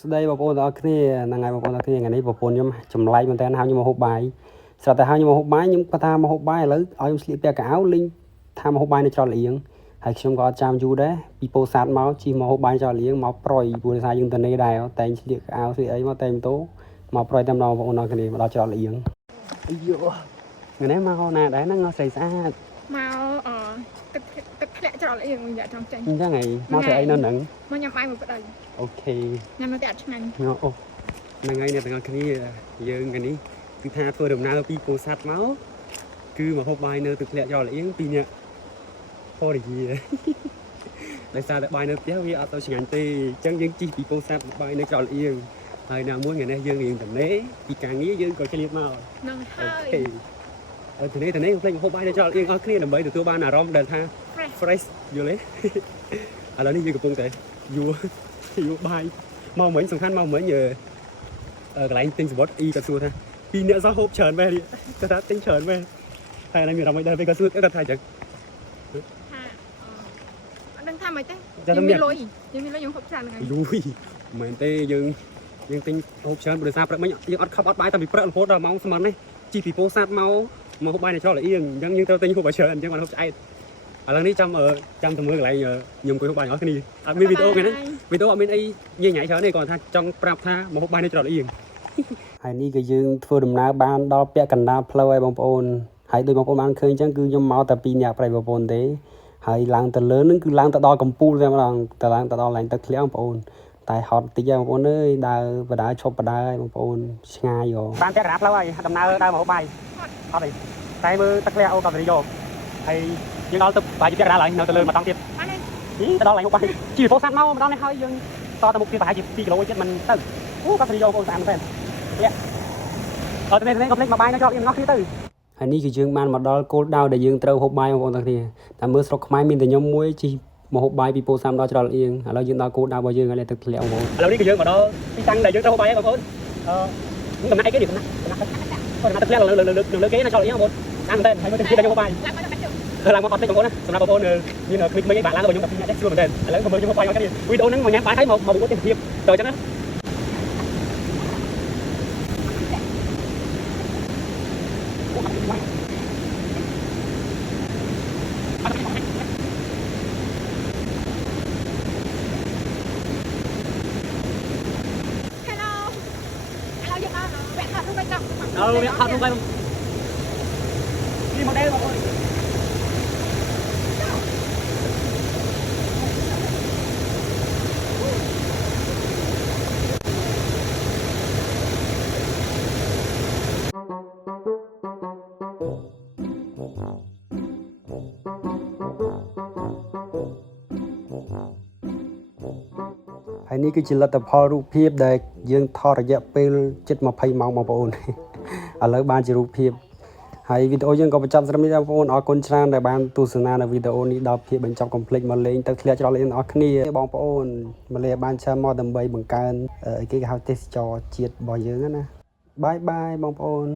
ស្ដីបងប្អូនទាំងអស់គ្នាហ្នឹងហើយបងប្អូនទាំងអស់គ្នាថ្ងៃនេះបងប្អូនខ្ញុំចម្លែកមែនតើហៅខ្ញុំមកហូបបាយស្រាប់តែហៅខ្ញុំមកហូបបាយខ្ញុំគាត់ថាមកហូបបាយឥឡូវឲ្យខ្ញុំស្លៀកពាក់កៅអៅលេងថាមកហូបបាយនៅច្រកលៀងហើយខ្ញុំក៏អត់ចាំយូរដែរពីពោធិ៍សាត់មកជិះមកហូបបាយច្រកលៀងមកប្រយព្រោះថាយើងទៅនេះដែរតែងស្លៀកកៅអៅស្លៀកអីមកតែម៉ូតូមកប្រយតែម្ដងបងប្អូនទាំងអស់គ្នាមកដល់ច្រកលៀងអាយថ្ងៃនេះមកណាដែរហ្នឹងស្រីស្អាតមកទឹកធ្លាក់ច្រកលៀងវិញចង់ចេញអញ្ចឹងហីមកស្រីអីនៅហ្នឹងមកញ៉ាំបាយមួយប្តីអូខេញ៉ាំនៅតែអត់ឆ្ងាញ់អូហ្នឹងហើយអ្នកទាំងអស់គ្នាយើងថ្ងៃនេះគឺថាធ្វើដំណើរពីពោធិ៍សាត់មកគឺមកហូបបាយនៅទឹកធ្លាក់ច្រកលៀងពីអ្នកផូរយាដោយសារតែបាយនៅផ្ទះវាអត់ទៅឆ្ងាញ់ទេអញ្ចឹងយើងជិះពីពោធិ៍សាត់បាយនៅច្រកលៀងហើយណាមួយថ្ងៃនេះយើងរៀងតំណេពីការងារយើងក៏ឆ្លៀតមកនឹងហើយហើយទៅនេះភ្លេចហូបបាយនៅច្រកលៀងអស់គ្នាដើម្បីទទួលបានអារម្មណ៍ដែលថា fresh យល់ទេឥឡូវនេះយើងកំពុងតែយួរបាយមកមិញសំខាន់មកមិញកន្លែងទិញសមុទ្រក៏សួរថាពីអ្នកសោះហូបច្រើនមែនគាត់ថាទិញច្រើនមែនហើយនេះមានអារម្មណ៍មិនដែរពេលគាត់សួរគាត់ថាអញ្ចឹងអត់ដឹងថាមិនទេយើងមានលុយយើងហូបច្រើនហ្នឹងហើយយូយមែនទេយើងទិញហូបច្រើនព្រោះសារព្រឹកមិញយើងអត់ខប់អត់បាយតែពីព្រឹករហូតដល់ម៉ោងស្មាននេះជីពីពោធិ៍សាត់មកហូបបាយនៅច្រកលៀងអញ្ចឹងយើងត្រូវទិញហូបបាយច្រើនអញ្ចឹងបានហូបឆ្អែតឥឡូវនេះចាំទៅមើលកន្លែងខ្ញុំអង្គុយហូបបាយអស់គ្នាអត់មានវីដេអូគេហ្នឹងវីដេអូអត់មានអីញ៉ៃច្រើនទេគាត់ថាចង់ប្រាប់ថាមកហូបបាយនៅច្រកលៀងហើយនេះក៏យើងធ្វើដំណើរបានដល់ពាក់កណ្ដាលផ្លូវហើយបងប្អូនហើយដូចបងប្អូនបានឃើញអញ្ចឹងគឺខ្ញុំមកតែ2នាក់ប្រៃបងប្អូនទេហើយឡើងទៅលើនឹងគឺឡើងទៅដល់កំពូលតែម្ដងទៅឡើងទៅដល់ឡើងទឹកធ្លាក់បងប្អូនតែហត់តិចហើយបងប្អូនអើយដើរបដាឈប់បដាហើយបងប្អូនឆ្ងាយហ៎បានពាក់កណ្ដាលផ្លូវហើយដំណើរដើរមកហូបបាយអត់ទេតែមើលទឹកធ្លាក់អូក៏រីយកហើយយើងដល់ទៅបាយពាក់កណ្ដាលហើយនៅទៅលើម្ដងទៀតទៅដល់ឡើងហូបបាយជីពោធិ៍សាត់មកម្ដងនេះហើយយើងតទៅមុខទៀតប្រហែលជា2គីឡូទៀតមិនទៅអូក៏រីយកបងប្អូនស្អាតមែនទេអត់ទេកុំភ្លេចមកបាយនៅច្រកលៀងអស់គ្នាទៅហើយនេះគឺយើងបានមកដល់គោលដៅដែលយើងត្រូវហូបបាយបងប្អូនទាំងគ្នាតែមើលស្រុកខ្មែរមានតែខ្ញុំមួយជិះមកហូបបាយពីពោធិ៍សាត់ដល់ច្រកលៀងឥឡូវយើងដល់គោលដៅរបស់យើងហើយទឹកធ្លាក់បងប្អូនឥឡូវនេះគឺយើងមកដល់ទីតាំងដែលយើងត្រូវហូបបាយហើយបងប្អូនដំណាក់អីគេនេះដំណាក់ទឹកធ្លាក់លើគេនៅច្រកលៀងបងប្អូនតាមមែនហើយមើលទឹកធ្លាក់ដែលយើងហូបបាយឡើងមកអត់តិចបងប្អូនណាសម្រាប់បងប្អូនមានគ្លីកអីបាក់ឡើងរបស់ខ្ញុំតែ2នាក់ទេស្រួលមែនទេឥឡូវក៏មើលយើងហូបបាយមកគ្នាវីដេអូហ្នឹងមកញ៉ាំបាយហើយមកប្រកួតទេសភាពទៅអញ្ចឹងណាវាខត់ទៅវិញនេះមកដែរបងប្អូនហើយនេះគឺជាលទ្ធផលរូបភាពដែលយើងថតរយៈពេលជិត20ម៉ោងបងប្អូនឥឡូវបានជារូបភាពហើយវីដេអូយើងក៏បញ្ចប់ត្រឹមនេះដែរបងប្អូនអរគុណច្រើនដែលបានទស្សនានៅវីដេអូនេះដល់ភាពបញ្ចប់កុំភ្លេចមកលេងទឹកធ្លាក់ច្រកលៀងទាំងអស់គ្នាបងប្អូនមកលេងបានច្រើនមកដើម្បីបង្កើនគេហៅទេសចរជាតិរបស់យើងណាបាយបាយបងប្អូន